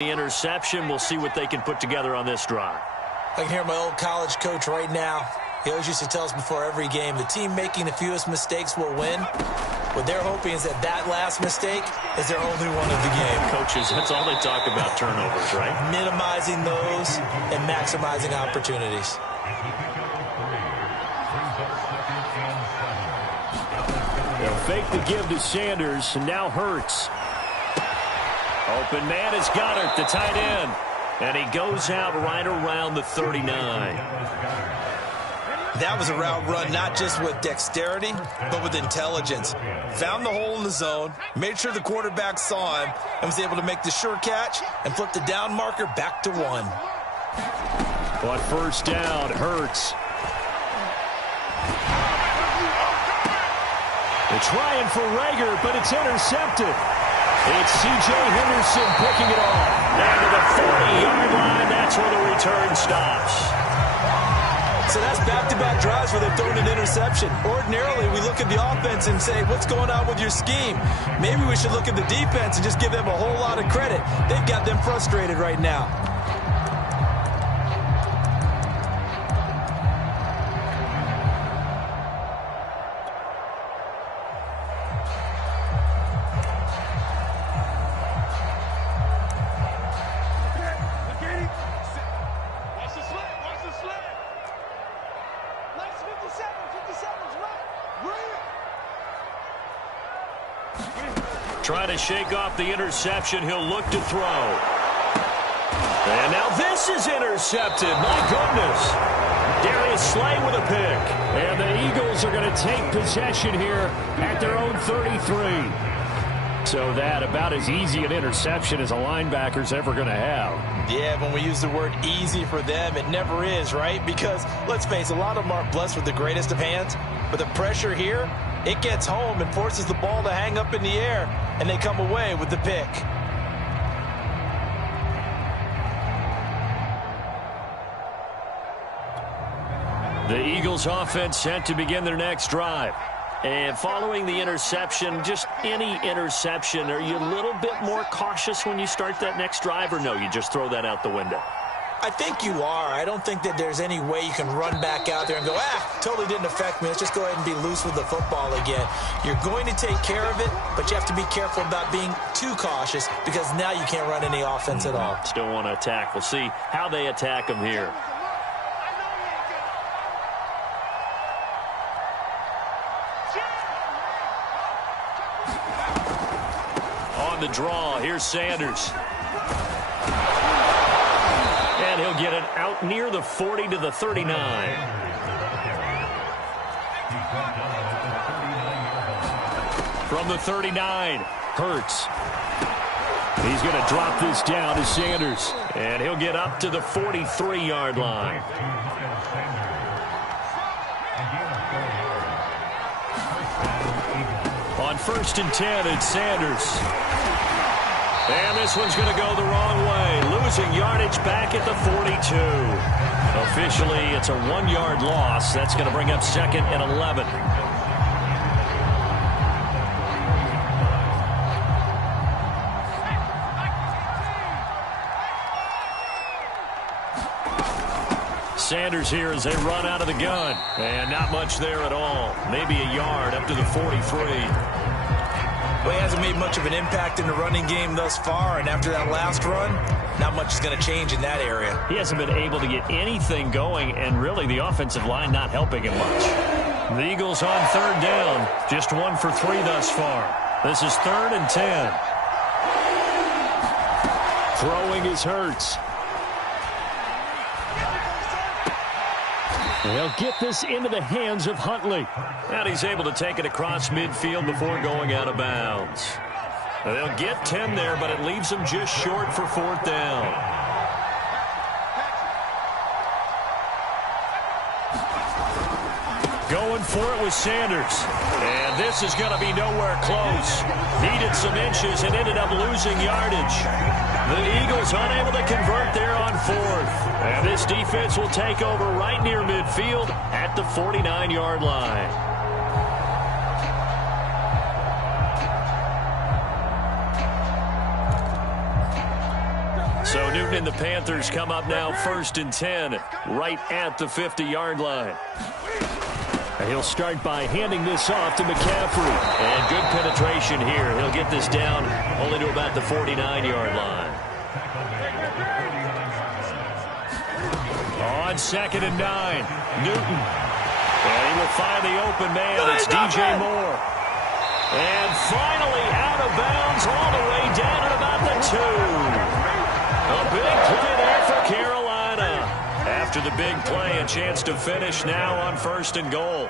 The interception. We'll see what they can put together on this drive. I can hear my old college coach right now. He always used to tell us before every game, the team making the fewest mistakes will win. What they're hoping is that that last mistake is their only one of the game. Coaches, that's all they talk about, turnovers, right? Minimizing those and maximizing opportunities. They'll fake the give to Sanders, and now Hurts. Open man is Goddard, the tight end. And he goes out right around the 39. That was a route run not just with dexterity, but with intelligence. Found the hole in the zone, made sure the quarterback saw him, and was able to make the sure catch and flip the down marker back to 1. On first down, Hurts. They're trying for Rager, but it's intercepted. It's C.J. Henderson picking it off. Down to the 40-yard line. That's where the return stops. So that's back-to-back drives where they've thrown an interception. Ordinarily, we look at the offense and say, what's going on with your scheme? Maybe we should look at the defense and just give them a whole lot of credit. They've got them frustrated right now. Trying to shake off the interception. He'll look to throw. And now this is intercepted. My goodness. Darius Slay with a pick. And the Eagles are going to take possession here at their own 33. So that about as easy an interception as a linebacker's ever going to have. Yeah, when we use the word easy for them, it never is, right? Because, let's face it, a lot of them aren't blessed with the greatest of hands. But the pressure here, it gets home and forces the ball to hang up in the air, and they come away with the pick. The Eagles offense set to begin their next drive. And following the interception, just any interception, are you a little bit more cautious when you start that next drive, or no, you just throw that out the window? I think you are. I don't think that there's any way you can run back out there and go, totally didn't affect me. Let's just go ahead and be loose with the football again. You're going to take care of it, but you have to be careful about being too cautious because now you can't run any offense at all. Still want to attack. We'll see how they attack them here. On the draw, here's Sanders. And he'll get it out near the 40 to the 39. From the 39, Hurts. He's going to drop this down to Sanders. And he'll get up to the 43-yard line. On 1st and 10, it's Sanders. And this one's going to go the wrong way. Losing yardage back at the 42. Officially, it's a 1-yard loss. That's going to bring up 2nd and 11. Sanders here as they run out of the gun. And not much there at all. Maybe a yard up to the 43. Well, he hasn't made much of an impact in the running game thus far, and after that last run, not much is going to change in that area. He hasn't been able to get anything going, and really the offensive line not helping him much. The Eagles on 3rd down, just 1 for 3 thus far. This is 3rd and 10. Throwing is Hurts. They'll get this into the hands of Huntley. And he's able to take it across midfield before going out of bounds. They'll get 10 there, but it leaves them just short for 4th down. Going for it with Sanders. And this is going to be nowhere close. Needed some inches and ended up losing yardage. The Eagles unable to convert there on 4th. And this defense will take over right near midfield at the 49-yard line. So Newton and the Panthers come up now 1st and 10, right at the 50-yard line. And he'll start by handing this off to McCaffrey. And good penetration here. He'll get this down only to about the 49-yard line. On 2nd and 9, Newton. And he will find the open man. It's DJ Moore. And finally out of bounds all the way down at about the 2. A big play there for Carolina. After the big play, a chance to finish now on 1st and goal.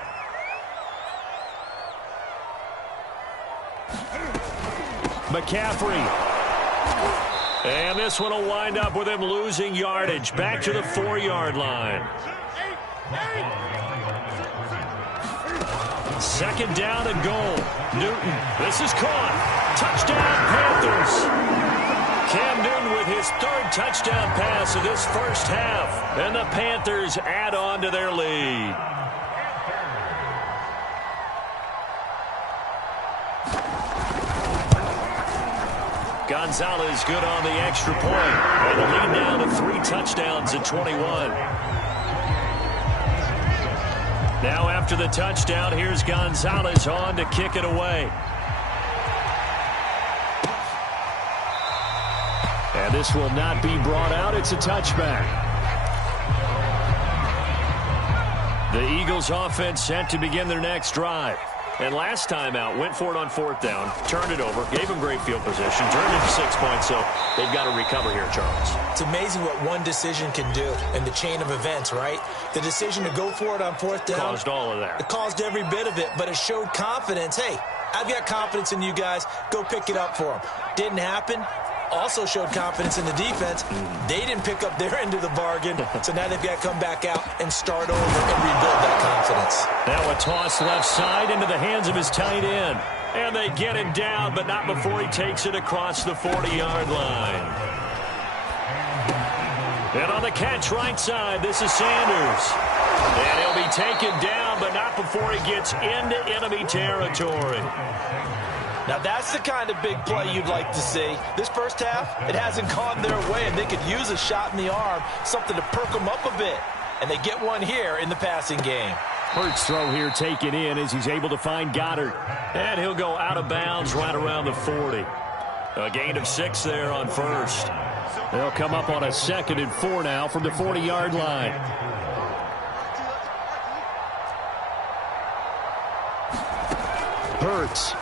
McCaffrey. And this one will wind up with him losing yardage back to the 4-yard line. 2nd down and goal. Newton. This is caught. Touchdown, Panthers. Cam Newton with his 3rd touchdown pass of this first half. And the Panthers add on to their lead. Gonzalez good on the extra point. And the lead now to 3 touchdowns at 21. Now after the touchdown, here's Gonzalez on to kick it away. And this will not be brought out. It's a touchback. The Eagles offense set to begin their next drive. And last time out, went for it on 4th down, turned it over, gave them great field position, turned it to 6 points, so they've got to recover here, Charles. It's amazing what one decision can do in the chain of events, right? The decision to go for it on 4th down. Caused all of that. It caused every bit of it, but it showed confidence. Hey, I've got confidence in you guys. Go pick it up for them. Didn't happen. Also showed confidence in the defense. They didn't pick up their end of the bargain, so now they've got to come back out and start over and rebuild that confidence. Now a toss left side into the hands of his tight end. And they get him down, but not before he takes it across the 40-yard line. And on the catch right side, this is Sanders. And he'll be taken down, but not before he gets into enemy territory. Now, that's the kind of big play you'd like to see. This first half, it hasn't gone their way, and they could use a shot in the arm, something to perk them up a bit. And they get one here in the passing game. Hurts throw here taken in as he's able to find Goddard. And he'll go out of bounds right around the 40. A gain of 6 there on 1st. They'll come up on a 2nd and 4 now from the 40-yard line. Hurts.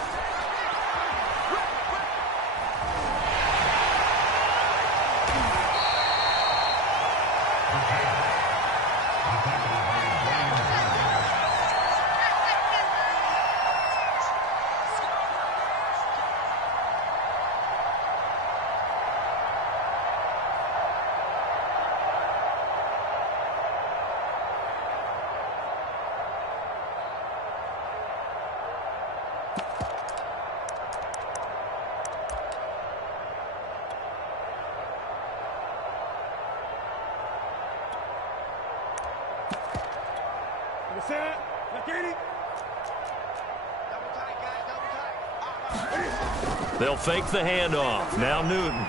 They'll fake the handoff. Now Newton.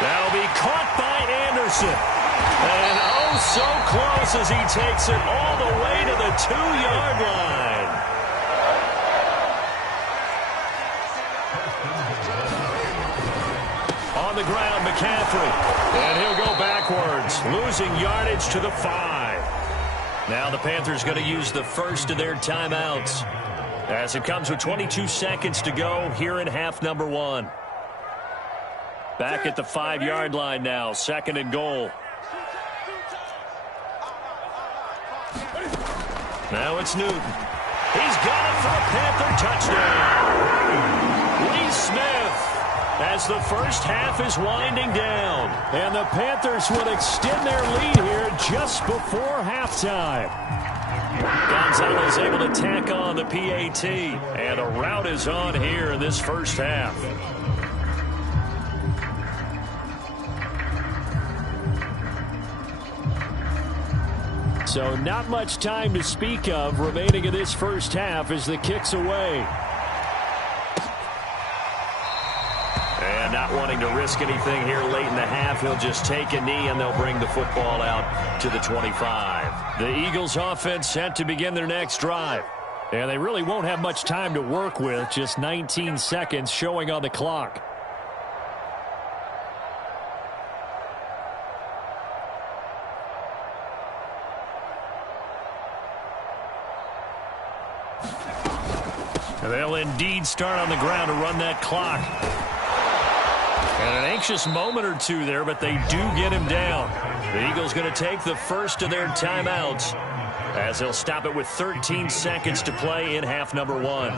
That'll be caught by Anderson. And oh, so close as he takes it all the way to the 2-yard line. On the ground, McCaffrey. And he'll go backwards, losing yardage to the 5. Now the Panthers going to use the first of their timeouts, as it comes with 22 seconds to go here in half number 1. Back at the 5-yard line now, 2nd and goal. Now it's Newton. He's got it for a Panther touchdown. Lee Smith, as the first half is winding down. And the Panthers would extend their lead here just before halftime. Gonzalez able to tack on the PAT, and a rout is on here in this first half. So not much time to speak of remaining in this first half as the kick's away. And not wanting to risk anything here late in the half. He'll just take a knee, and they'll bring the football out to the 25. The Eagles offense set to begin their next drive. And they really won't have much time to work with, just 19 seconds showing on the clock. They'll indeed start on the ground to run that clock. And an anxious moment or two there, but they do get him down. The Eagles going to take the first of their timeouts as they'll stop it with 13 seconds to play in half number 1.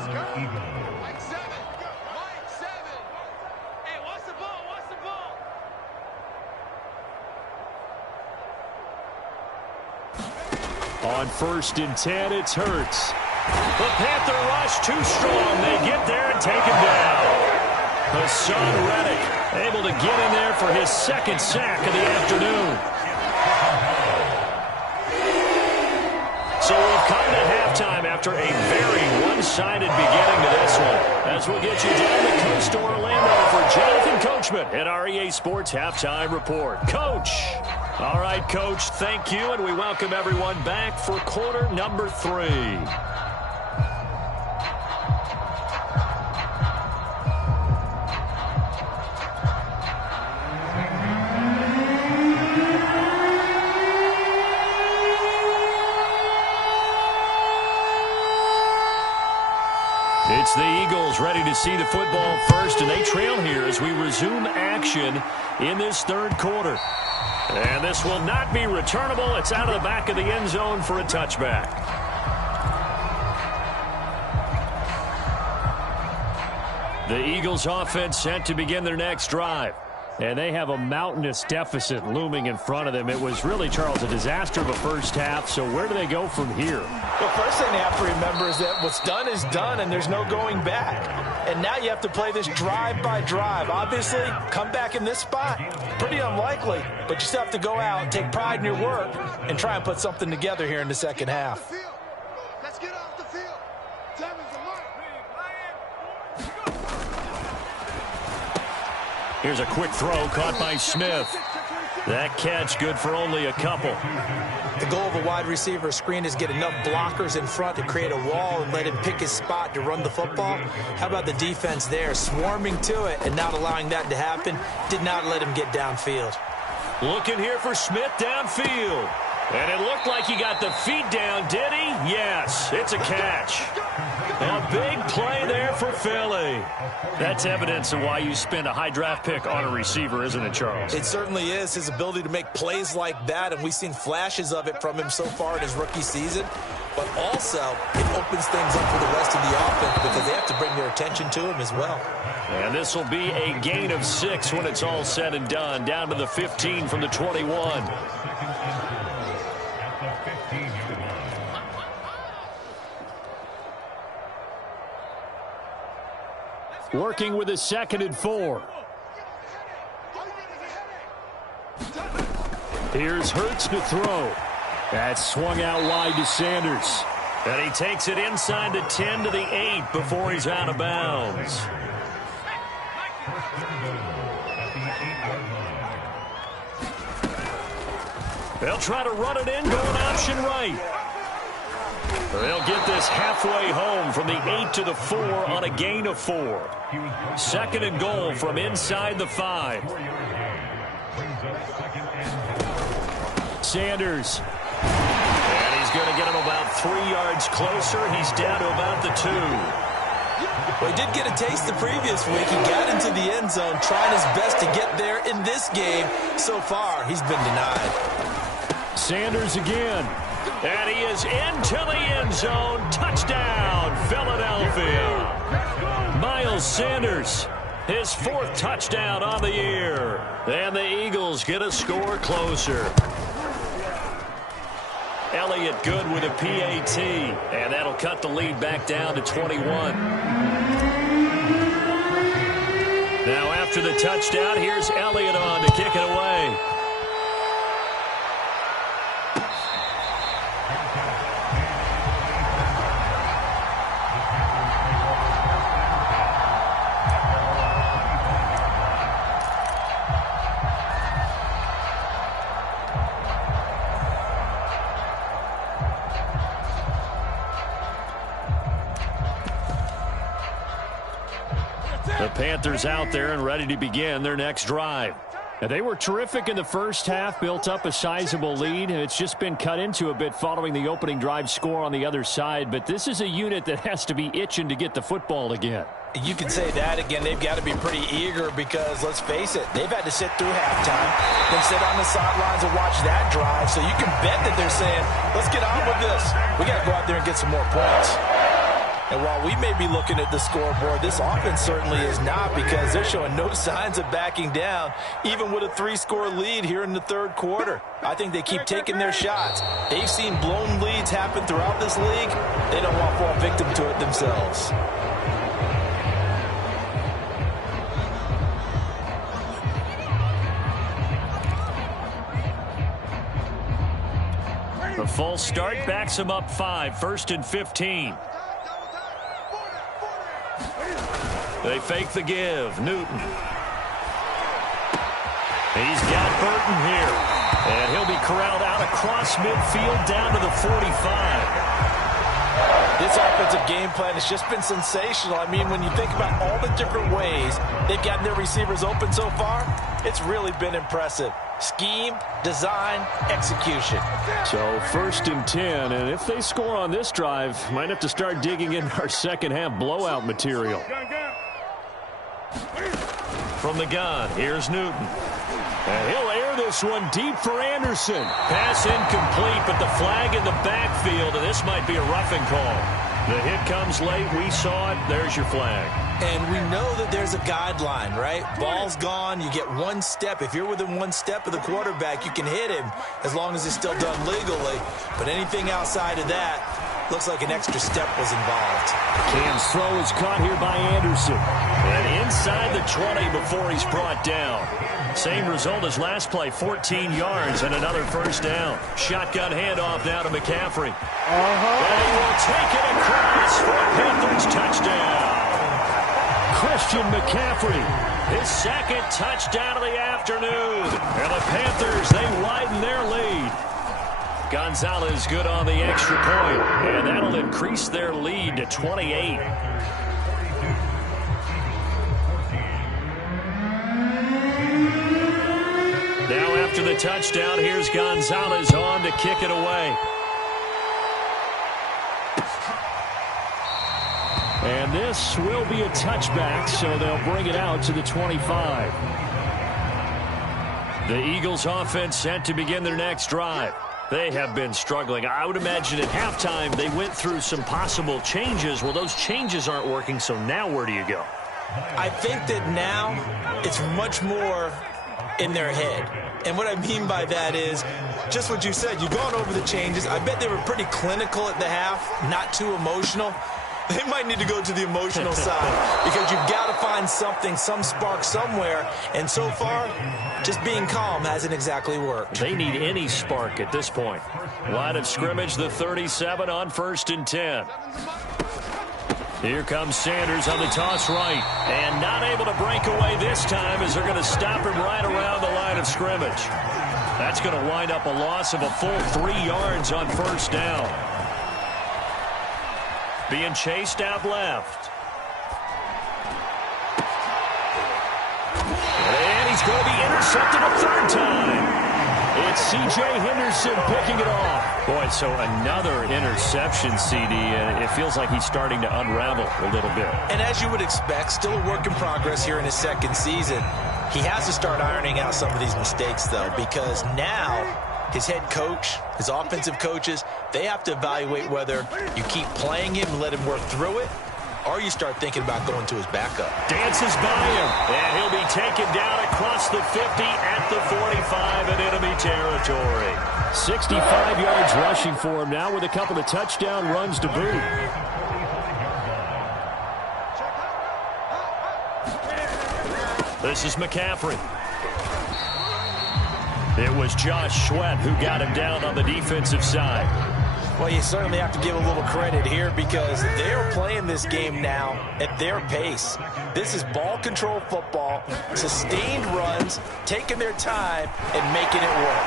On 1st and 10, it's Hurts. The Panther rush too strong. They get there and take him down. Hassan Reddick able to get in there for his second sack of the afternoon. So we've come to halftime after a very one-sided beginning to this one. As we'll get you down the coast to Orlando for Jonathan Coachman at our EA Sports Halftime Report. Coach. All right, Coach, thank you, and we welcome everyone back for quarter number 3. It's the Eagles ready to see the football first, and they trail here as we resume action in this third quarter. And this will not be returnable. It's out of the back of the end zone for a touchback. The Eagles offense set to begin their next drive. And they have a mountainous deficit looming in front of them. It was really, Charles, a disaster of a first half. So where do they go from here? The first thing they have to remember is that what's done is done, and there's no going back. And now you have to play this drive by drive. Obviously, come back in this spot, pretty unlikely. But you still have to go out, take pride in your work, and try and put something together here in the second half. Let's get off the field. Time is alert. Here's a quick throw caught by Smith. That catch good for only a couple. The goal of a wide receiver screen is get enough blockers in front to create a wall and let him pick his spot to run the football. How about the defense there, swarming to it and not allowing that to happen? Did not let him get downfield. Looking here for Smith downfield. And it looked like he got the feet down, did he? Yes, it's a catch. A big play there for Philly. That's evidence of why you spend a high draft pick on a receiver, isn't it, Charles? It certainly is, his ability to make plays like that, and we've seen flashes of it from him so far in his rookie season. But also, it opens things up for the rest of the offense because they have to bring their attention to him as well. And this will be a gain of 6 when it's all said and done, down to the 15 from the 21. Working with a 2nd and 4. Here's Hurts to throw. That's swung out wide to Sanders. And he takes it inside the 10 to the 8 before he's out of bounds. They'll try to run it in, going option right. They'll get this halfway home from the 8 to the 4 on a gain of 4. 2nd and goal from inside the 5. Sanders. And he's going to get him about 3 yards closer. He's down to about the 2. Well, he did get a taste the previous week. He got into the end zone, trying his best to get there in this game. So far, he's been denied. Sanders again. And he is into the end zone. Touchdown, Philadelphia. Miles Sanders, his 4th touchdown on the year. And the Eagles get a score closer. Elliott good with a PAT. And that'll cut the lead back down to 21. Now after the touchdown, here's Elliott on to kick it away. Panthers out there and ready to begin their next drive. Now, they were terrific in the first half, built up a sizable lead, and it's just been cut into a bit following the opening drive score on the other side. But this is a unit that has to be itching to get the football again. You can say that again. They've got to be pretty eager because, let's face it, they've had to sit through halftime, then sit on the sidelines and watch that drive. So you can bet that they're saying, let's get on with this. We got to go out there and get some more points. And while we may be looking at the scoreboard, this offense certainly is not, because they're showing no signs of backing down, even with a 3-score lead here in the third quarter. I think they keep taking their shots. They've seen blown leads happen throughout this league. They don't want to fall victim to it themselves. The false start backs him up 5, 1st and 15. They fake the give. Newton. He's got Burton here. And he'll be corralled out across midfield down to the 45. This offensive game plan has just been sensational. I mean, when you think about all the different ways they've gotten their receivers open so far, it's really been impressive. Scheme, design, execution. So 1st and 10, and if they score on this drive, might have to start digging in our second half blowout material. From the gun, here's Newton. And he'll air this one deep for Anderson. Pass incomplete, but the flag in the backfield, and this might be a roughing call. The hit comes late. We saw it. There's your flag. And we know that there's a guideline, right? Ball's gone. You get one step. If you're within one step of the quarterback, you can hit him as long as it's still done legally. But anything outside of that, looks like an extra step was involved. Cam's throw is caught here by Anderson. And inside the 20 before he's brought down. Same result as last play, 14 yards and another 1st down. Shotgun handoff now to McCaffrey. And he will take it across for a Panthers touchdown. Christian McCaffrey, his 2nd touchdown of the afternoon. And the Panthers, they widen their lead. Gonzalez good on the extra point, and that'll increase their lead to 28. Now after the touchdown, here's Gonzalez on to kick it away. And this will be a touchback, so they'll bring it out to the 25. The Eagles offense set to begin their next drive. They have been struggling. I would imagine at halftime they went through some possible changes. Well, those changes aren't working, so now where do you go? I think that now it's much more in their head. And what I mean by that is just what you said. You've gone over the changes. I bet they were pretty clinical at the half, not too emotional. They might need to go to the emotional side because you've got to find something, some spark somewhere. And so far, just being calm hasn't exactly worked. They need any spark at this point. Line of scrimmage, the 37 on 1st and 10. Here comes Sanders on the toss right. And not able to break away this time as they're going to stop him right around the line of scrimmage. That's going to wind up a loss of a full 3 yards on 1st down. Being chased out left. And he's going to be intercepted a 3rd time. It's C.J. Henderson picking it off. Boy, so another interception, CD, and it feels like he's starting to unravel a little bit. And as you would expect, still a work in progress here in his 2nd season. He has to start ironing out some of these mistakes, though, because now his head coach, his offensive coaches, they have to evaluate whether you keep playing him and let him work through it, or you start thinking about going to his backup. Dances by him, and he'll be taken down across the 50 at the 45 in enemy territory. 65 yards rushing for him now with a couple of touchdown runs to boot. This is McCaffrey. It was Josh Sweat who got him down on the defensive side. Well, you certainly have to give a little credit here because they're playing this game now at their pace. This is ball control football, sustained runs, taking their time and making it work.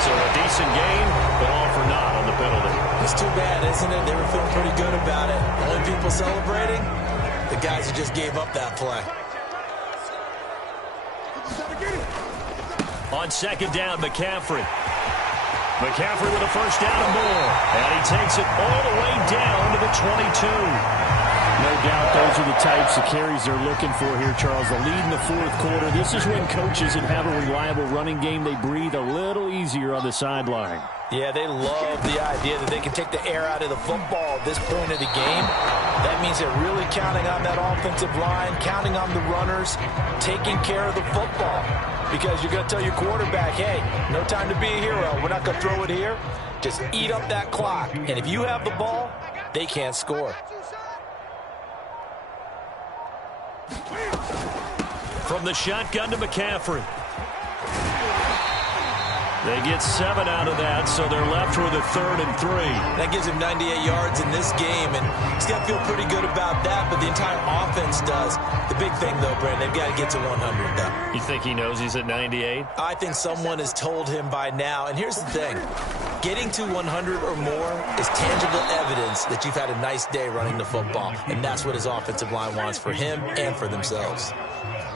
So a decent game, but all for naught on the penalty. It's too bad, isn't it? They were feeling pretty good about it. The only people celebrating, the guys who just gave up that play. On second down, McCaffrey. McCaffrey with a first down and more. And he takes it all the way down to the 22. No doubt those are the types of carries they're looking for here, Charles. The lead in the fourth quarter. This is when coaches that have a reliable running game, they breathe a little easier on the sideline. Yeah, they love the idea that they can take the air out of the football at this point of the game. That means they're really counting on that offensive line, counting on the runners, taking care of the football. Because you're going to tell your quarterback, hey, no time to be a hero. We're not going to throw it here. Just eat up that clock. And if you have the ball, they can't score. From the shotgun to McCaffrey. They get 7 out of that, so they're left with a 3rd and 3. That gives him 98 yards in this game, and he's got to feel pretty good about that, but the entire offense does. The big thing, though, Brandon, they've got to get to 100, though. You think he knows he's at 98? I think someone has told him by now, and here's the thing. Getting to 100 or more is tangible evidence that you've had a nice day running the football, and that's what his offensive line wants for him and for themselves.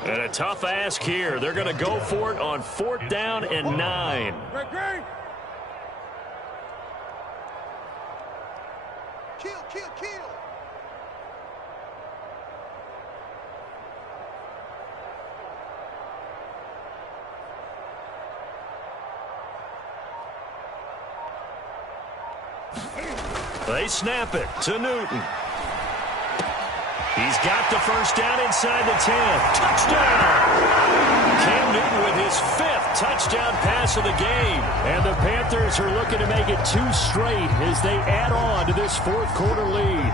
And a tough ask here. They're going to go for it on 4th down and 9. Kill. They snap it to Newton. He's got the first down inside the 10. Touchdown! Cam Newton with his 5th touchdown pass of the game. And the Panthers are looking to make it 2 straight as they add on to this fourth quarter lead.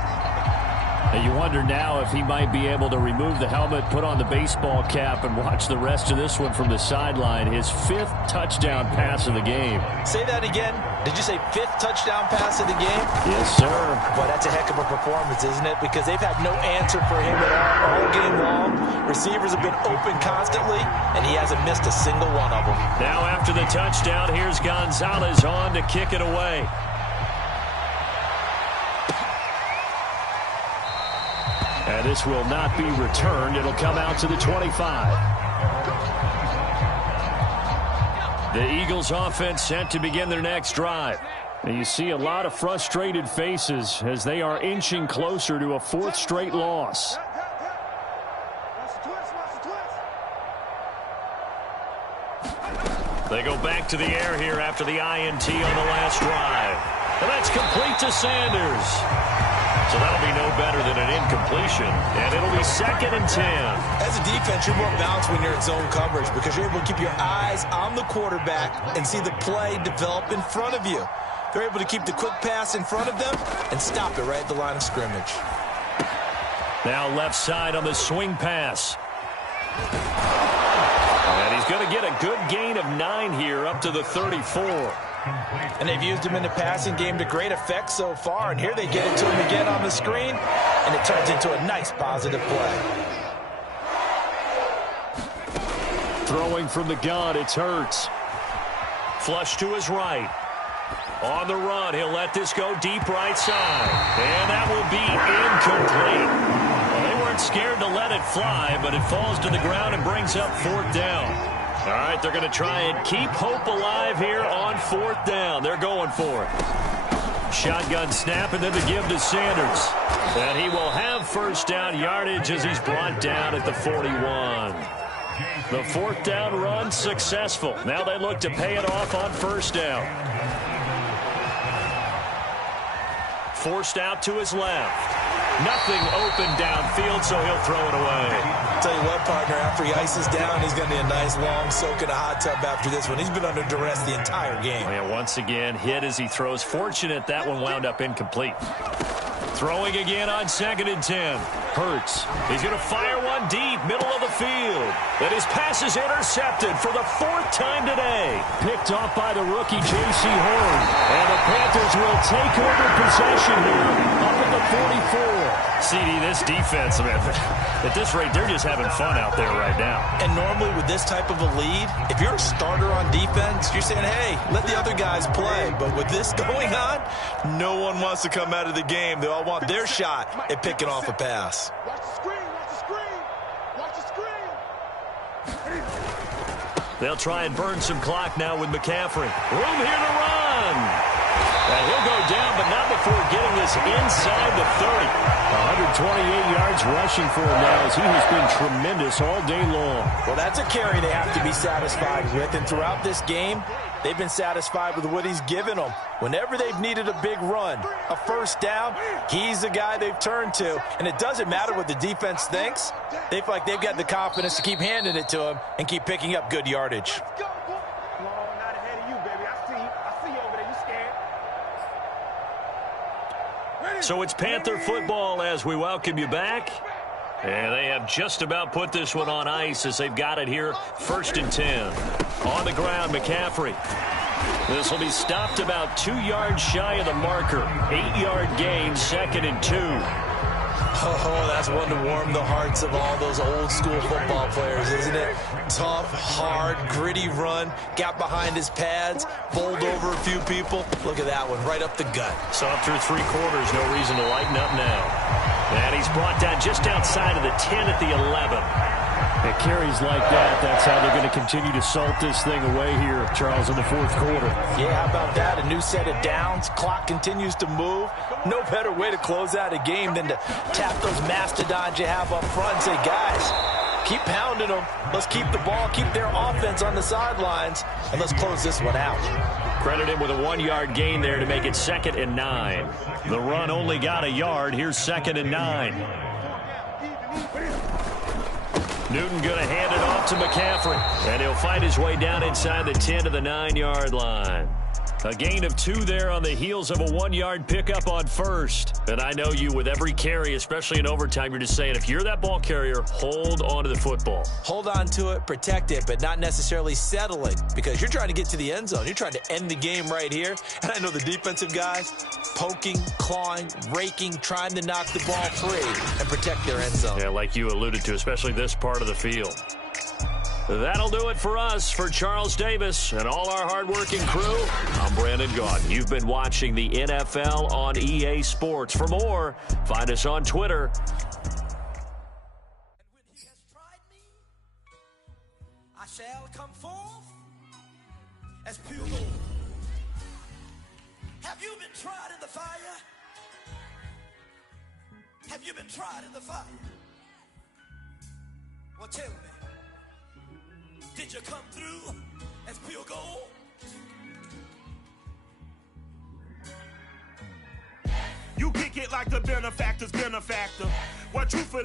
And you wonder now if he might be able to remove the helmet, put on the baseball cap, and watch the rest of this one from the sideline. His 5th touchdown pass of the game. Say that again. Did you say 5th touchdown pass of the game? Yes, sir. Boy, that's a heck of a performance, isn't it? Because they've had no answer for him at all game long. Receivers have been open constantly, and he hasn't missed a single one of them. Now after the touchdown, here's Gonzalez on to kick it away. And this will not be returned. It'll come out to the 25. The Eagles offense set to begin their next drive. And you see a lot of frustrated faces as they are inching closer to a 4th straight loss. They go back to the air here after the INT on the last drive. And that's complete to Sanders. So that'll be no better than an incompletion. And it'll be 2nd and 10. As a defense, you're more balanced when you're in zone coverage because you're able to keep your eyes on the quarterback and see the play develop in front of you. They're able to keep the quick pass in front of them and stop it right at the line of scrimmage. Now left side on the swing pass. And he's going to get a good gain of 9 here up to the 34. And they've used him in the passing game to great effect so far. And here they get it to him again on the screen. And it turns into a nice positive play. Throwing from the gun, it's Hurts. Flush to his right. On the run, he'll let this go deep right side. And that will be incomplete. Well, they weren't scared to let it fly, but it falls to the ground and brings up 4th down. All right, they're going to try and keep hope alive here on 4th down. They're going for it. Shotgun snap and then the give to Sanders. And he will have first down yardage as he's brought down at the 41. The 4th down run successful. Now they look to pay it off on 1st down. Forced out to his left. Nothing open downfield, so he'll throw it away. Tell you what, partner, after he ices down, he's going to need a nice long soak in a hot tub after this one. He's been under duress the entire game. And once again, hit as he throws. Fortunate that one wound up incomplete. Throwing again on 2nd and 10. Hurts. He's going to fire one deep, middle of the field. And his pass is intercepted for the 4th time today. Picked off by the rookie J.C. Horn. And the Panthers will take over possession here up at the 44. CD, this defense, man, at this rate, they're just having fun out there right now. And normally with this type of a lead, if you're a starter on defense, you're saying, hey, let the other guys play. But with this going on, no one wants to come out of the game. They all want their shot at picking off a pass. Watch the screen, watch the screen, watch the screen. They'll try and burn some clock now with McCaffrey. Room here to run. And he'll go down, but not before getting this inside the 30. 128 yards rushing for him now as he has been tremendous all day long. Well, that's a carry they have to be satisfied with. And throughout this game, they've been satisfied with what he's given them. Whenever they've needed a big run, a first down, he's the guy they've turned to. And it doesn't matter what the defense thinks. They feel like they've got the confidence to keep handing it to him and keep picking up good yardage. So it's Panther football as we welcome you back. And they have just about put this one on ice as they've got it here. 1st and 10. On the ground, McCaffrey. This will be stopped about 2 yards shy of the marker. 8-yard gain, 2nd and 2. Oh, that's one to warm the hearts of all those old-school football players, isn't it? Tough, hard, gritty run. Got behind his pads, bowled over a few people. Look at that one, right up the gut. So up through 3 quarters, no reason to lighten up now. And he's brought down just outside of the 10 at the 11. It carries like that. That's how they're going to continue to salt this thing away here, Charles, in the 4th quarter. Yeah, how about that? A new set of downs. Clock continues to move. No better way to close out a game than to tap those mastodons you have up front and say, guys, keep pounding them. Let's keep the ball, keep their offense on the sidelines, and let's close this one out. Credit him with a 1-yard gain there to make it 2nd and 9. The run only got a yard. Here's 2nd and 9. Newton going to hand it off to McCaffrey. And he'll find his way down inside the 10 to the 9-yard line. A gain of 2 there on the heels of a 1-yard pickup on first. And I know you, with every carry, especially in overtime, you're just saying, if you're that ball carrier, hold on to the football. Hold on to it, protect it, but not necessarily settle it, because you're trying to get to the end zone. You're trying to end the game right here. And I know the defensive guys poking, clawing, raking, trying to knock the ball free and protect their end zone. Yeah, like you alluded to, especially this part of the field. That'll do it for us. For Charles Davis and all our hardworking crew, I'm Brandon Gaudin. You've been watching the NFL on EA Sports. For more, find us on Twitter. When he has tried me, I shall come forth as pure gold. Have you been tried in the fire? Have you been tried in the fire? Well, tell me. Did you come through as pure gold? You kick it like the benefactor's benefactor. What truthfully